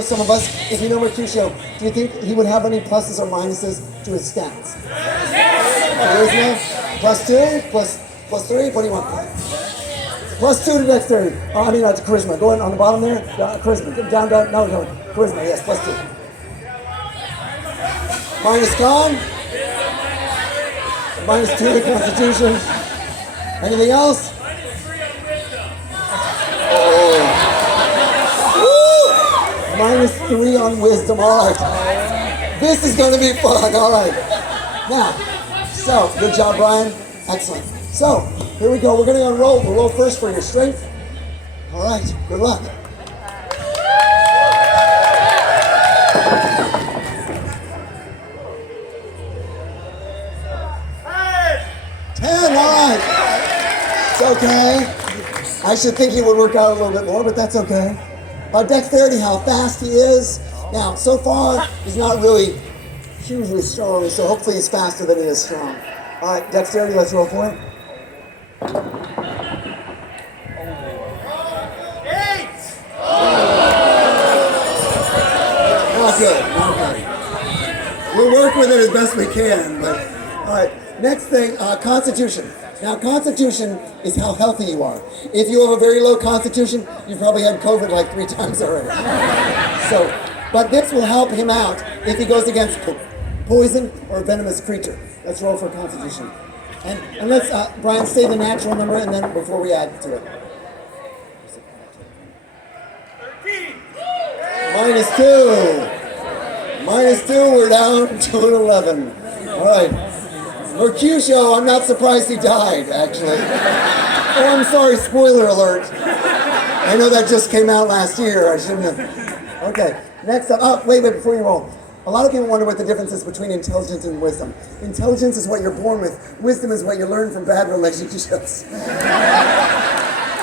Some of us, if you know Mercutio, do you think he would have any pluses or minuses to his stats? Charisma, +2, +3, what do you want? +2 to dexterity. To charisma. Go in on the bottom there. Charisma. Down, no. Charisma, yes, +2. Minus con. -2 to constitution. Anything else? -3 on wisdom. All right. This is going to be fun. All right. Now, so good job, Brian. Excellent. So here we go. We're going to roll. We'll roll first for your strength. All right. Good luck. All right. It's okay. I should think he would work out a little bit more, but that's okay. Dexterity, how fast he is. Now, so far, he's not really hugely strong, so hopefully he's faster than he is strong. All right, dexterity, let's roll for it. 8! Not good. We'll work with it as best we can, but all right. Next thing, constitution. Now, constitution is how healthy you are. If you have a very low constitution, you've probably had COVID like 3 times already. But this will help him out if he goes against poison or a venomous creature. Let's roll for constitution. And let's, Brian, say the natural number and then before we add to it. 13! -2. -2, we're down to an 11. All right. Mercutio, I'm not surprised he died, actually. Oh, I'm sorry, spoiler alert. I know that just came out last year. I shouldn't have. Okay, next up. Oh, wait, before you roll. A lot of people wonder what the difference is between intelligence and wisdom. Intelligence is what you're born with. Wisdom is what you learn from bad relationships.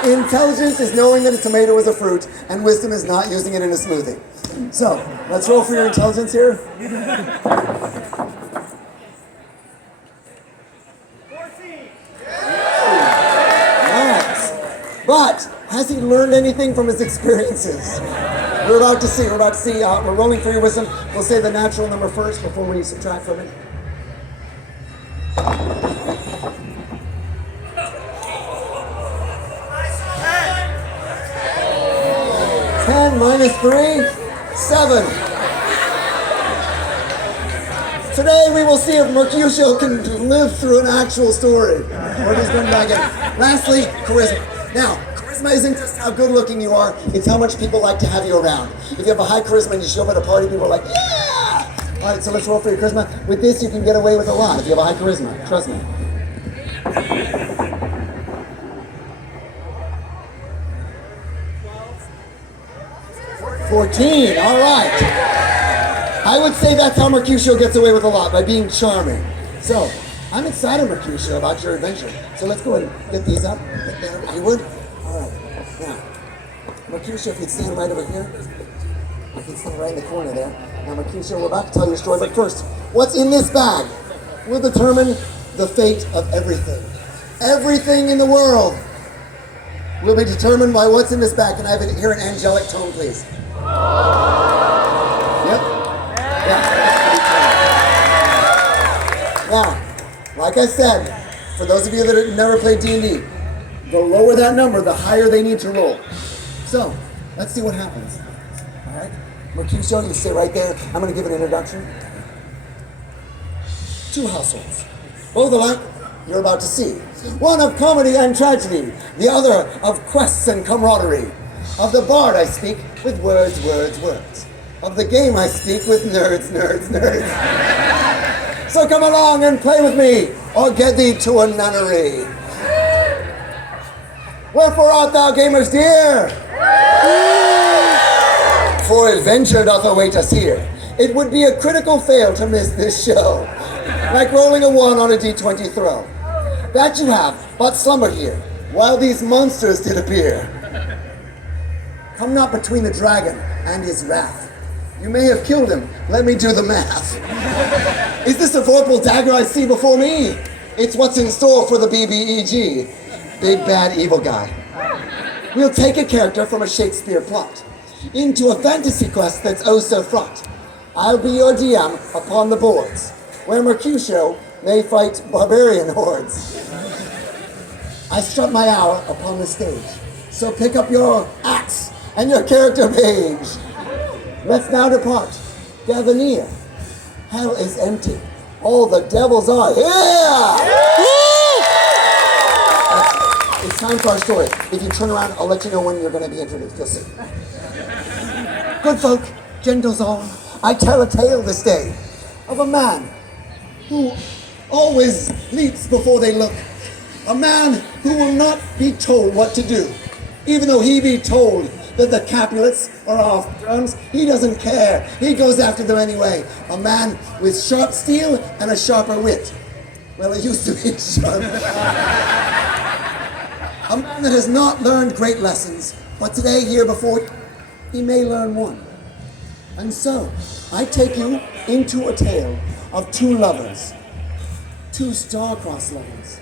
Intelligence is knowing that a tomato is a fruit, and wisdom is not using it in a smoothie. So, let's roll for your intelligence here. But has he learned anything from his experiences? We're about to see. We're rolling for your wisdom. We'll say the natural number first before we subtract from it. 10 -3, 7. Today we will see if Mercutio can live through an actual story. Or just come back in. Lastly, charisma. Now, charisma isn't just how good looking you are, it's how much people like to have you around. If you have a high charisma and you show up at a party, people are like, yeah! All right, so let's roll for your charisma. With this, you can get away with a lot if you have a high charisma. Trust me. 14, all right. I would say that's how Mercutio gets away with a lot, by being charming. So, I'm excited, Mercutio, about your adventure. So let's go ahead and get these up. If you would. All right. Now, Mercutio, if you'd stand right over here. You can stand right in the corner there. Now, Mercutio, we're about to tell your story, but first, what's in this bag will determine the fate of everything. Everything in the world will be determined by what's in this bag. Can I hear an angelic tone, please? Yep. Yeah. Now, like I said, for those of you that have never played D&D, the lower that number, the higher they need to roll. So, let's see what happens. All right? Mercutio, you stay right there. I'm going to give an introduction. 2 households. Both alike, you're about to see. One of comedy and tragedy. The other of quests and camaraderie. Of the bard I speak with words. Of the game I speak with nerds. So come along and play with me, or get thee to a nunnery. Wherefore art thou, gamers dear? For adventure doth await us here. It would be a critical fail to miss this show, like rolling a 1 on a D20 throw. That you have, but slumber here, while these monsters did appear. Come not between the dragon and his wrath. You may have killed him, let me do the math. Is this a vorpal dagger I see before me? It's what's in store for the BBEG. Big bad evil guy. We'll take a character from a Shakespeare plot. into a fantasy quest that's oh so fraught. I'll be your DM upon the boards, where Mercutio may fight barbarian hordes. I strut my hour upon the stage, so pick up your axe and your character page. Let's now depart. Gather near. Hell is empty. All the devils are here! It's time for our story. If you turn around, I'll let you know when you're going to be introduced. You'll see. Good folk, gentles all, I tell a tale this day of a man who always leaps before they look. A man who will not be told what to do. Even though he be told that the Capulets are off drums, he doesn't care. He goes after them anyway. A man with sharp steel and a sharper wit. Well, it used to be sharp. A man that has not learned great lessons, but today here before you, he may learn one. And so, I take you into a tale of two lovers, two star-crossed lovers,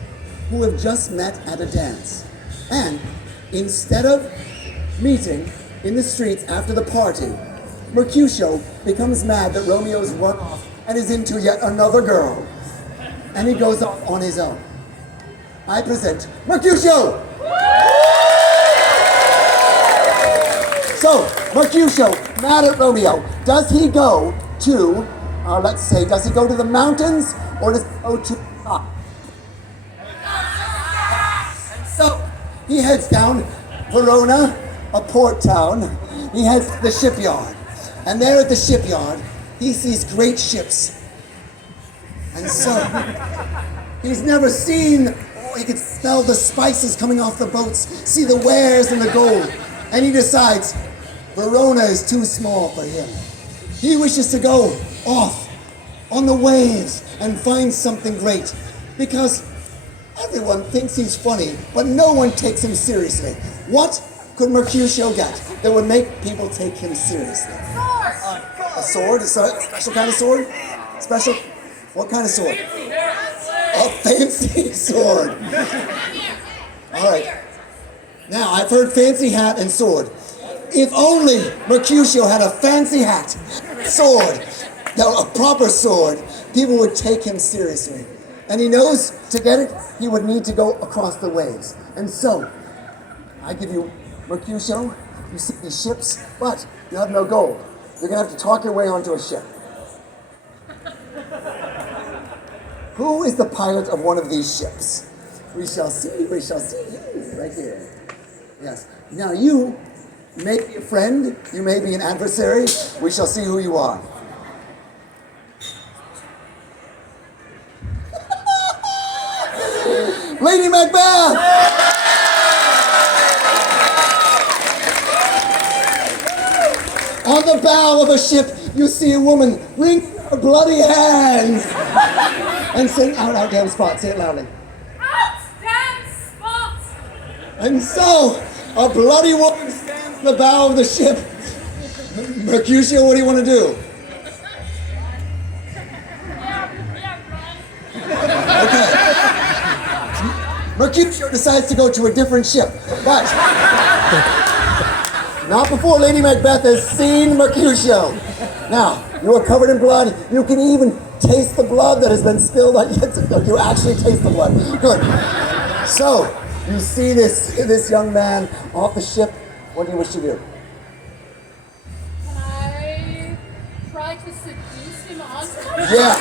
who have just met at a dance. And instead of meeting in the streets after the party, Mercutio becomes mad that Romeo's run off and is into yet another girl. And he goes off on his own. I present Mercutio! So, Mercutio, mad at Romeo, does he go to, let's say, does he go to the mountains or does he go to And so, he heads down Verona, a port town. He heads to the shipyard. And there at the shipyard, he sees great ships. And so, he's never seen, he could smell the spices coming off the boats, see the wares and the gold. And he decides, Verona is too small for him. He wishes to go off on the waves and find something great. Because everyone thinks he's funny, but no one takes him seriously. What could Mercutio get that would make people take him seriously? A sword? A special kind of sword? Special? What kind of sword? A fancy sword. All right. Now, I've heard fancy hat and sword. If only Mercutio had a fancy hat, sword, a proper sword, people would take him seriously. And he knows to get it, he would need to go across the waves. And so, I give you Mercutio, you see these ships, but you have no gold. You're going to have to talk your way onto a ship. Who is the pilot of one of these ships? We shall see you right here. Yes. Now you may be a friend, you may be an adversary. We shall see who you are. Lady Macbeth! On the bow of a ship, you see a woman wring her bloody hands and sing out, damn spot. Say it loudly. Out, damn spot! And so, a bloody woman stands on the bow of the ship. Mercutio, what do you want to do? Okay. Mercutio decides to go to a different ship, but not before Lady Macbeth has seen Mercutio. Now, you are covered in blood. You can even taste the blood that has been spilled on you. You actually taste the blood. Good. So, you see this young man off the ship. What do you wish to do? Can I try to seduce him on? Yes.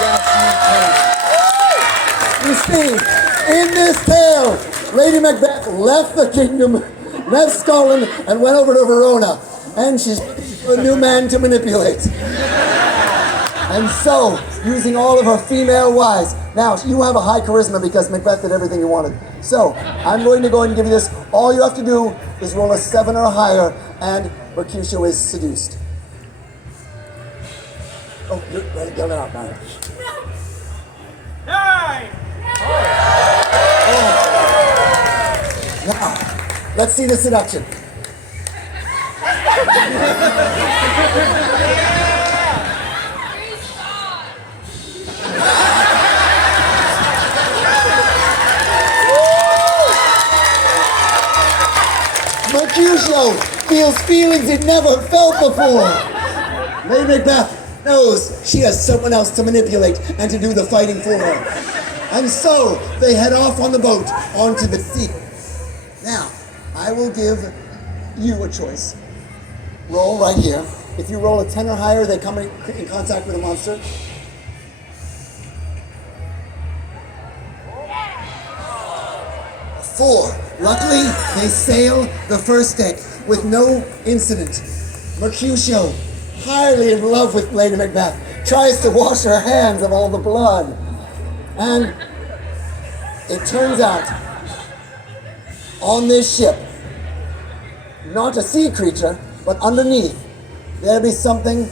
Yes, you can. You see, in this tale, Lady Macbeth left the kingdom, left Scotland, and went over to Verona. And she's a new man to manipulate. And so, using all of her female wives. Now, you have a high charisma because Macbeth did everything you wanted. So, I'm going to go ahead and give you this. All you have to do is roll a 7 or higher, and Mercutio is seduced. Oh, you're ready. Get it out now. 9! Now, let's see the seduction. Mercutio feels feelings it never felt before. Lady Macbeth knows she has someone else to manipulate and to do the fighting for her. And so they head off on the boat onto the sea. Now, I will give you a choice. Roll right here. If you roll a 10 or higher, they come in contact with a monster. A 4. Luckily, they sail the first deck with no incident. Mercutio, highly in love with Lady Macbeth, tries to wash her hands of all the blood. And it turns out, on this ship, not a sea creature, but underneath, there'll be something.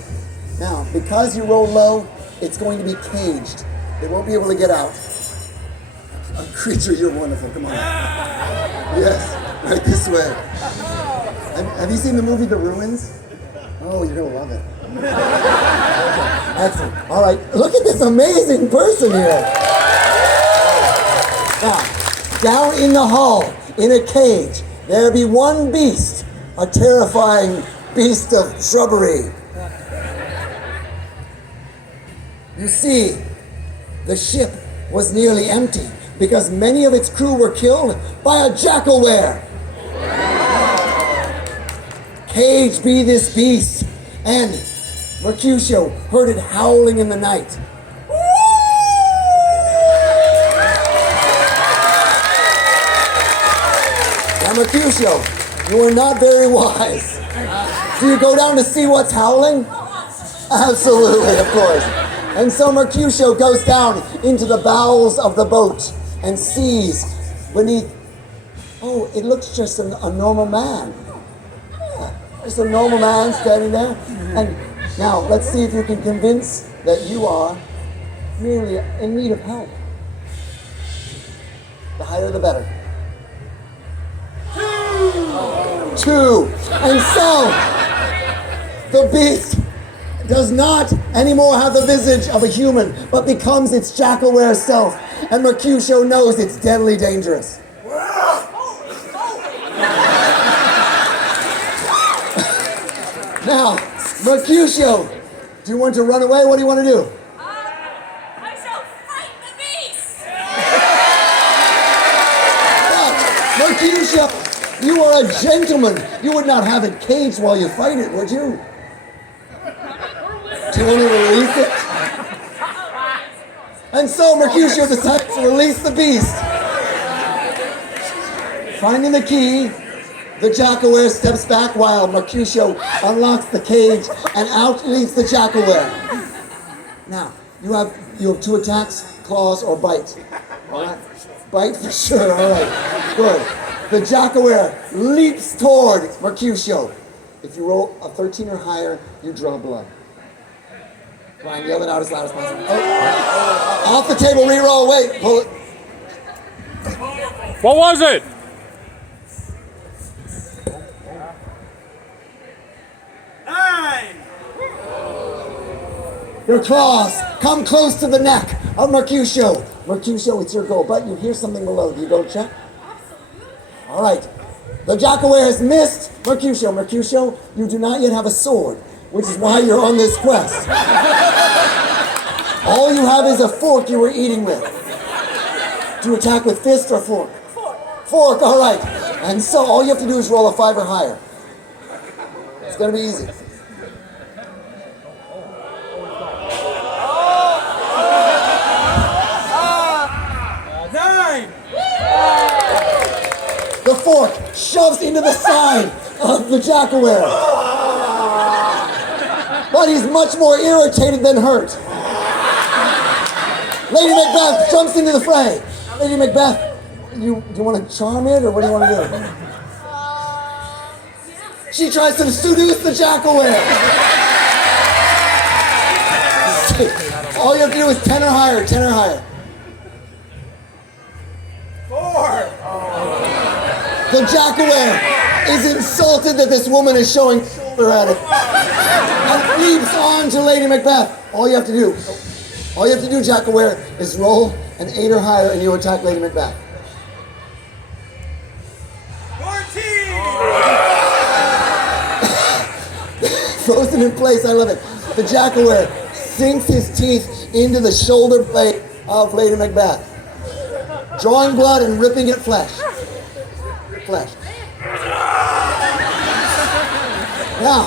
Now, because you roll low, it's going to be caged. It won't be able to get out. A creature, you're wonderful, come on. Yes, right this way. Have you seen the movie The Ruins? Oh, you're gonna love it. Okay, excellent. All right, look at this amazing person here. Now, down in the hull, in a cage, there be one beast, a terrifying beast of shrubbery. You see, the ship was nearly empty because many of its crew were killed by a jackal-were. Caged be this beast, and Mercutio heard it howling in the night. Now, Mercutio, you are not very wise. Do you go down to see what's howling? Absolutely, of course. And so Mercutio goes down into the bowels of the boat and sees beneath, oh, it looks just a normal man. Just a normal man standing there. And now, let's see if you can convince that you are merely in need of help. The higher the better. 2. And so, the beast does not anymore have the visage of a human, but becomes its jackal-were self. And Mercutio knows it's deadly dangerous. Now, Mercutio, do you want to run away? What do you want to do? I shall fight the beast! But, Mercutio, you are a gentleman. You would not have it caged while you fight it, would you? Do you want to release it? And so Mercutio decides to release the beast. Finding the key, the jackal-were steps back while Mercutio unlocks the cage and out leaps the jackal-were. Now, you have 2 attacks, claws or bite. All right? Bite for sure, all right. Good. The jackal-were leaps toward Mercutio. If you roll a 13 or higher, you draw blood. Ryan, yell it out as loud as possible. Oh. Off the table, reroll, wait, pull it. What was it? Your claws come close to the neck of Mercutio. Mercutio, it's your goal, but you hear something below. Do you go check? All right. The jackal-were has missed Mercutio. Mercutio, you do not yet have a sword, which is why you're on this quest. All you have is a fork you were eating with. Do you attack with fist or fork? Fork, all right. And so all you have to do is roll a 5 or higher. It's going to be easy. The fork shoves into the side of the jackal-were. But he's much more irritated than hurt. Lady Macbeth jumps into the fray. Lady Macbeth, do you want to charm it or what do you want to do? She tries to seduce the jackal-were. All you have to do is 10 or higher, 10 or higher. 4. The jackal-were is insulted that this woman is showing shoulder at it. And leaps on to Lady Macbeth. All you have to do, jackal-were, is roll an 8 or higher and you attack Lady Macbeth. 14. Frozen in place, I love it. The Jackaware sinks his teeth into the shoulder blade of Lady Macbeth, drawing blood and ripping at flesh. Now,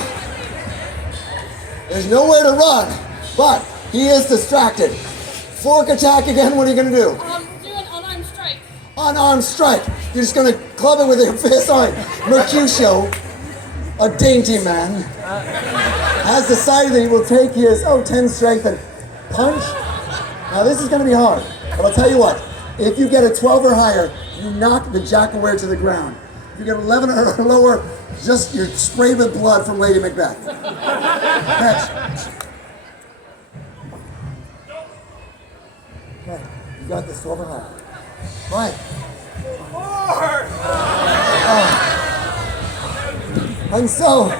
there's nowhere to run, but he is distracted. Fork attack again, what are you gonna do? Do an unarmed strike. Unarmed strike. You're just gonna club it with your fist. All right, Mercutio, a dainty man, has decided that he will take his 10 strength and punch. Now this is gonna be hard, but I'll tell you what, if you get a 12 or higher, you knock the Jackaware to the ground. If you get 11 or lower, just you're sprayed with blood from Lady Macbeth. Catch. Okay, you got this 12 or higher. Right. And so,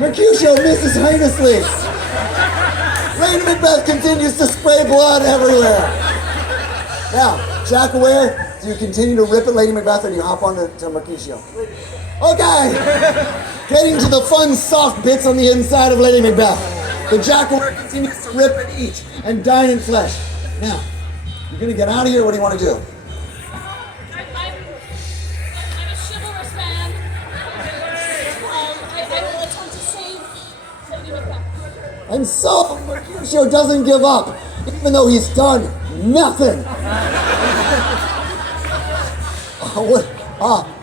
Mercutio misses heinously. Lady Macbeth continues to spray blood everywhere. Now, Jackaware, do you continue to rip at Lady Macbeth or do you hop on to Mercutio? Okay! Getting to the fun, soft bits on the inside of Lady Macbeth. The Jackaware continues to rip and eat and dine in flesh. Now, you're gonna get out of here, what do you want to do? I'm a chivalrous man. I will attempt to save Lady Macbeth. And so, Mercutio doesn't give up, even though he's done nothing.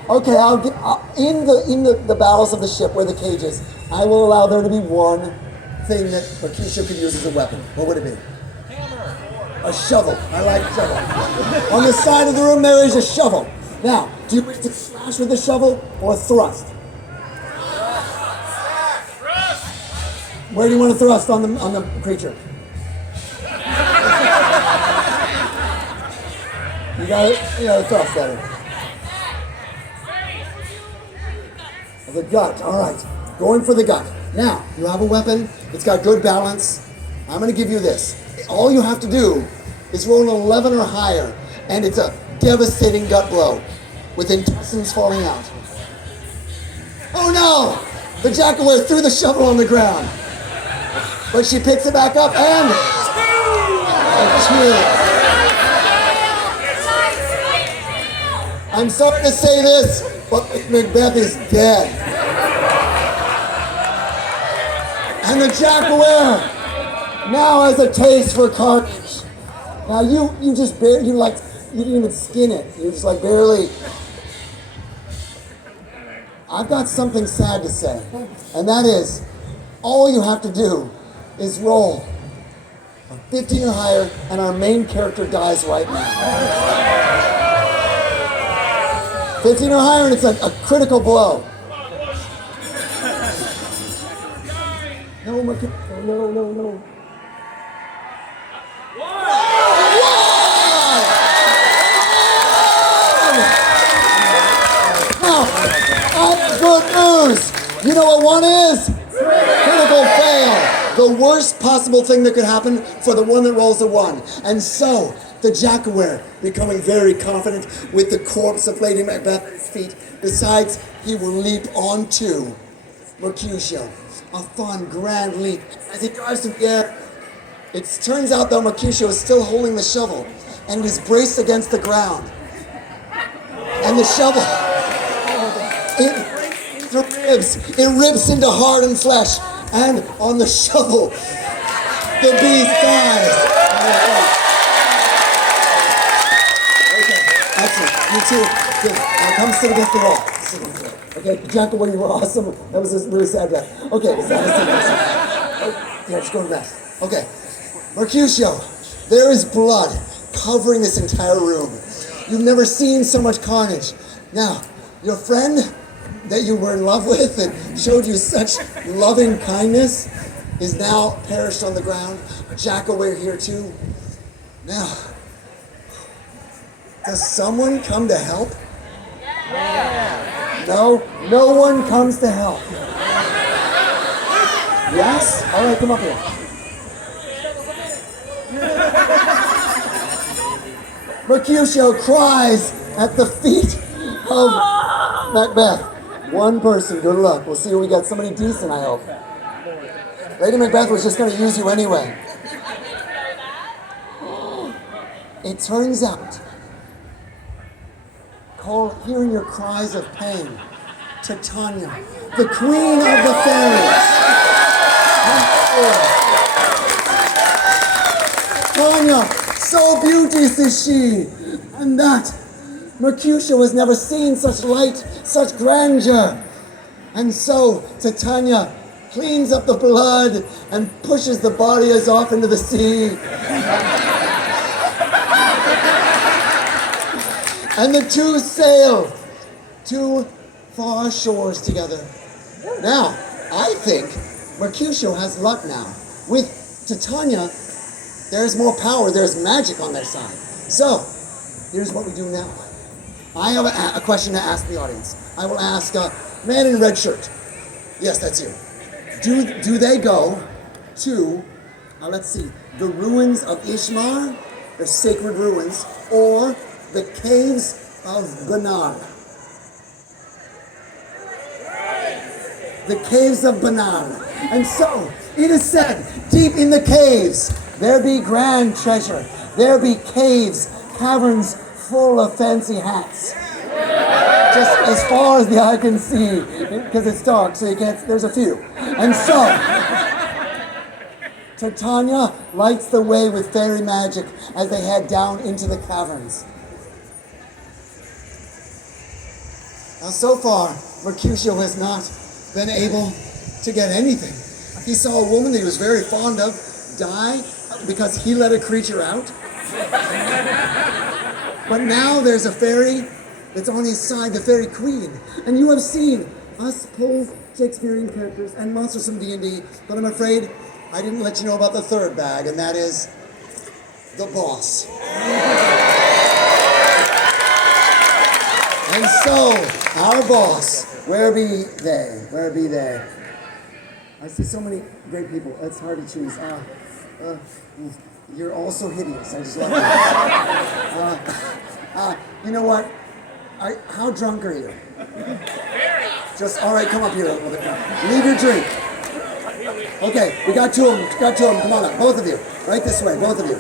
Okay, I'll get in the bowels of the ship where the cage is. I will allow there to be one thing that Mercutio could use as a weapon. What would it be? Hammer. A shovel. I like shovel. On the side of the room there is a shovel. Now, do you wish to slash with the shovel or thrust? Thrust. Where do you want to thrust on the creature? You got it? You got to thrust at it. The gut, all right. Going for the gut. Now, you have a weapon. It's got good balance. I'm going to give you this. All you have to do is roll an 11 or higher, and it's a devastating gut blow with intestines falling out. Oh no! The Jackaware threw the shovel on the ground. But she picks it back up and... a 2. I'm sorry to say this, but Macbeth is dead. And the Jackaware now has a taste for carnage. Now you just barely, you didn't even skin it. You just barely. I've got something sad to say, and that is, all you have to do is roll a 15 or higher, and our main character dies right now. 15 or higher, and it's a critical blow. No, no. Good news! You know what one is? Critical fail. The worst possible thing that could happen for the one that rolls a 1. And so, the Jackaware, becoming very confident with the corpse of Lady Macbeth at his feet, decides he will leap onto Mercutio. A fun, grand leap. As he drives through the air, it turns out though Mercutio is still holding the shovel and it is braced against the ground. And the shovel, it rips into heart and flesh. And on the shovel, the beast dies. Okay, excellent. You too. Good. Now come sit against the wall. Okay, Jackaware, you were awesome. That was a really sad death. Okay, yeah, just go to rest. Okay, Mercutio, there is blood covering this entire room. You've never seen so much carnage. Now, your friend that you were in love with and showed you such loving kindness is now perished on the ground. Jackaware here too. Now, does someone come to help? No? No one comes to help. Yes? All right, come up here. Mercutio cries at the feet of Macbeth. One person, good luck. We'll see if we got somebody decent, I hope. Lady Macbeth was just going to use you anyway. It turns out, hearing your cries of pain, Titania, the queen of the fairies. Titania, so beauteous is she, and that Mercutio has never seen such light, such grandeur. And so Titania cleans up the blood and pushes the body as off into the sea. And the two sail to far shores together. Now, I think Mercutio has luck now. With Titania, there's more power, there's magic on their side. So, here's what we do now. I have a question to ask the audience. I will ask man in red shirt. Yes, that's you. Do they go to, let's see, the ruins of Ishmar, the sacred ruins, or the caves of Benar? The caves of Benar. And so, it is said, deep in the caves, there be grand treasure. There be caves, caverns full of fancy hats. Just as far as the eye can see, because it's dark, so you can't, there's a few. And so, Titania lights the way with fairy magic as they head down into the caverns. Now, so far, Mercutio has not been able to get anything. He saw a woman that he was very fond of die because he let a creature out. But now there's a fairy that's on his side, the fairy queen. And you have seen us pull Shakespearean characters and monsters from D&D, but I'm afraid I didn't let you know about the third bag, and that is the boss. And so, our boss, where be they? Where be they? I see so many great people. It's hard to choose. You're all so hideous. I just love you. You know what? How drunk are you? Just, all right, come up here. Leave your drink. Okay, we got two of them. Come on up, both of you. Right this way, both of you.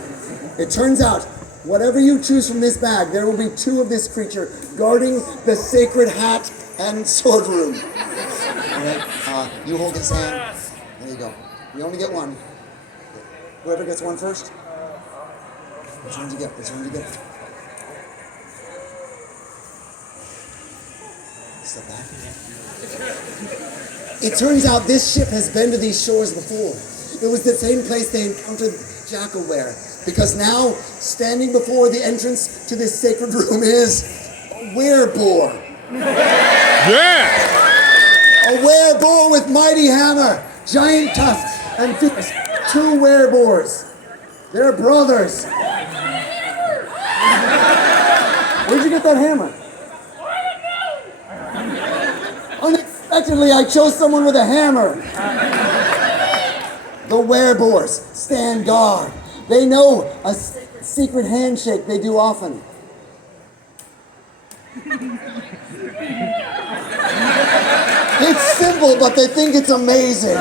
It turns out, whatever you choose from this bag, there will be two of this creature guarding the sacred hat and sword room. All right, you hold his hand. There you go. We only get one. Whoever gets one first. Which one do you get? Which one do you get? Step back. It turns out this ship has been to these shores before. It was the same place they encountered Jackalware. Because now, standing before the entrance to this sacred room is a wereboar. Yeah! A wereboar with mighty hammer, giant tusks, and feet. Two wereboars. They're brothers. Where'd you get that hammer? Unexpectedly, I chose someone with a hammer. The wereboars stand guard. They know a secret handshake they do often. It's simple, but they think it's amazing.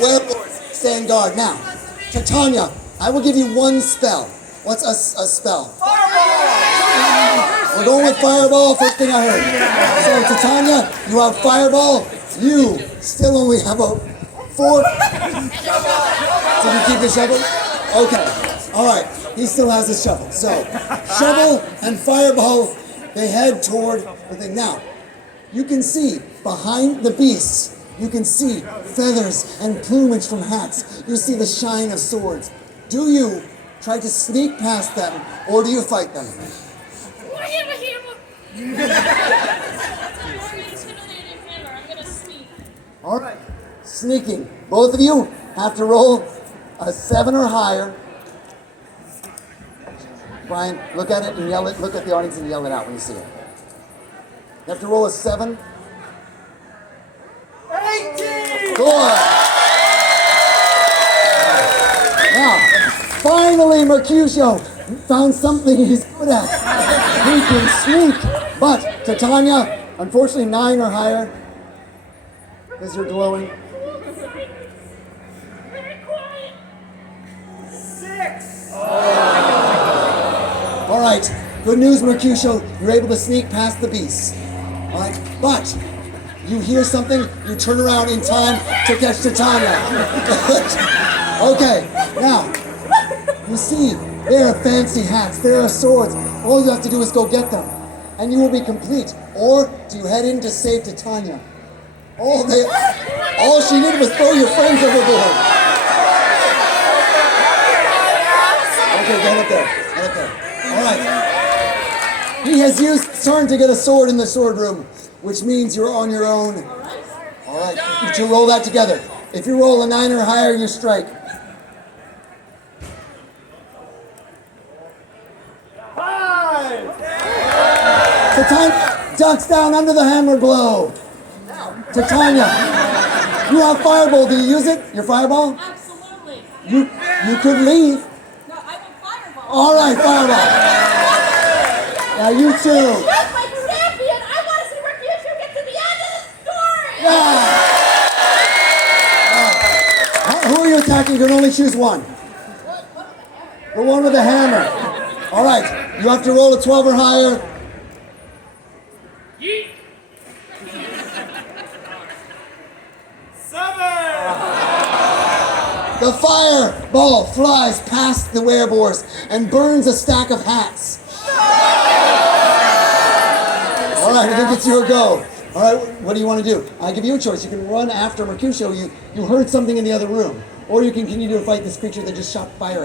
Werewolves stand guard. Now, Titania, I will give you one spell. What's a spell? Fireball! We're going with fireball, first thing I heard. So, Titania, you have fireball. You still only have a fork. Did you keep the shovel? Okay. All right. He still has his shovel. So, shovel and fireball, they head toward the thing. Now, you can see behind the beasts, you can see feathers and plumage from hats. You see the shine of swords. Do you try to sneak past them, or do you fight them? I'm gonna sneak. All right. Sneaking. Both of you have to roll a 7 or higher. Brian, look at it and yell it. Look at the audience and yell it out when you see it. You have to roll a 7. 18! Good. Now, finally, Mercutio found something he's good at. He can sneak, but Titania, unfortunately 9 or higher. Because you're glowing. Very quiet. 6. All right. Good news, Mercutio. You're able to sneak past the beast. All right. But you hear something. You turn around in time to catch Titania. Okay. Now, you see, there are fancy hats. There are swords. All you have to do is go get them, and you will be complete. Or do you head in to save Titania? All she did was throw your friends overboard. Okay, get up there. Get up there. All right. He has used his turn to get a sword in the sword room, which means you're on your own. All right. You two roll that together. If you roll a 9 or higher, you strike. 5. Titania ducks down under the hammer blow. Titania, you have fireball. Do you use it? Your fireball? Absolutely. You could leave. No, I will fireball. All right, fireball. Now you two. You're my champion. I want to see Mercutio get to the end of the story. Who are you attacking? You can only choose one. The one with the hammer. All right, you have to roll a 12 or higher. Yeet. 7. The fireball flies past the werebores and burns a stack of hats. All right, I think it's your go. All right, what do you want to do? I give you a choice. You can run after Mercutio. You heard something in the other room. Or you can continue to fight this creature that just shot fire